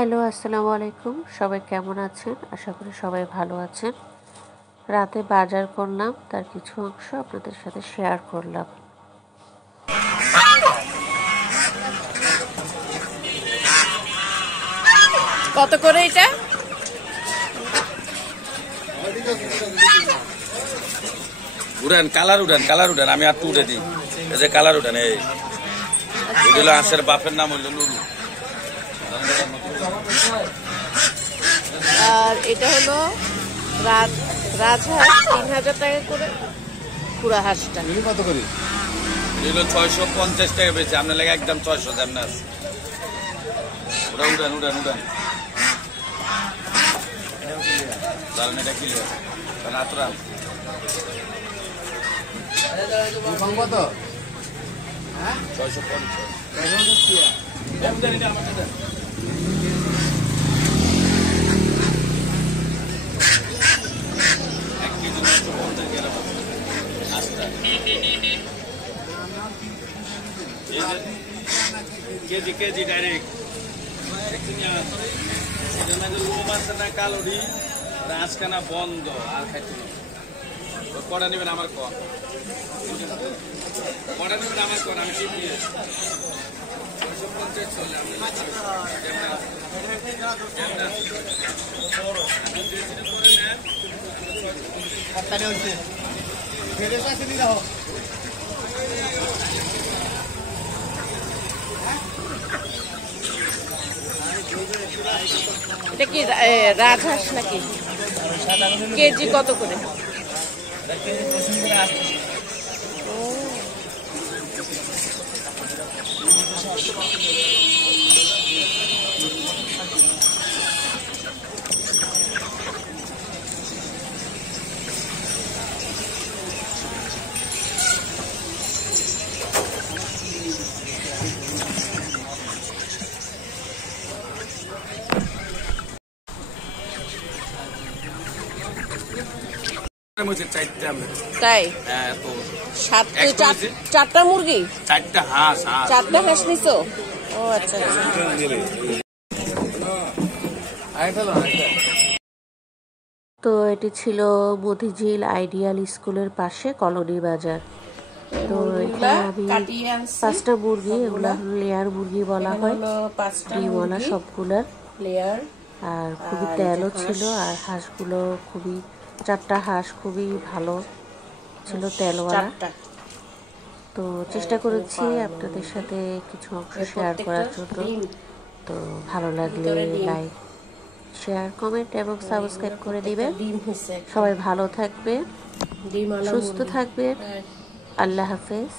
Hello, আসসালামু আলাইকুম। সবাই কেমন আছেন? আশা করি সবাই ভালো আছেন। রাতে বাজার করলাম, তার কিছু অংশ আপনাদের সাথে শেয়ার করলাম। কত করে এটা? উড়ান কালার উড়ান আমি আর উড়ে দিই। এই যে কালার উড়ান, এই হলো আঁশের বাপের নাম হইল নুরু। আর এটা হলো রাজহাঁস, ৩,০০০ টাকা করে পুরা হাঁসটা। কত করে? এগুলো 650 টাকা বেশি, আপনার লাগে একদম 600 দাম না আছে। উড়ান দাঁড়ান, এটা কিলো রাতরাম কত? 650। কেজি ডাইরেক্ট কালোরি রাজখানা বন্ধ আর খাইতে কটা নেবেন আমার কন, কটা নেবেন আমার কন, আমি ঠিক নিয়ে 650 চলে। এটা কি রাজহাঁস নাকি? কেজি কত করে? তাই? চারটা মুরগি, চারটা হাঁস নিছো? ও আচ্ছা। তো এটি ছিল মতিঝিল আইডিয়াল স্কুলের পাশে কলোনি বাজার। তো এখানে আমি 5টা মুরগি, এগুলা লেয়ার মুরগি বলা হয়, ডিমওয়ালা সবগুলার লেয়ার। আর খুবই তেলও ছিল, আর হাঁসগুলো খুবই, 4টা হাঁস খুবই ভালো ছিল, তেলওয়ালা। তো চেষ্টা করেছি আপনাদের সাথে কিছু অংশ শেয়ার করার জন্য। তো ভালো লাগলে লাইক, শেয়ার, কমেন্ট এবং সাবস্ক্রাইব করে দিবেন। সবাই ভালো থাকবে, সুস্থ থাকবে। আল্লাহ হাফেজ।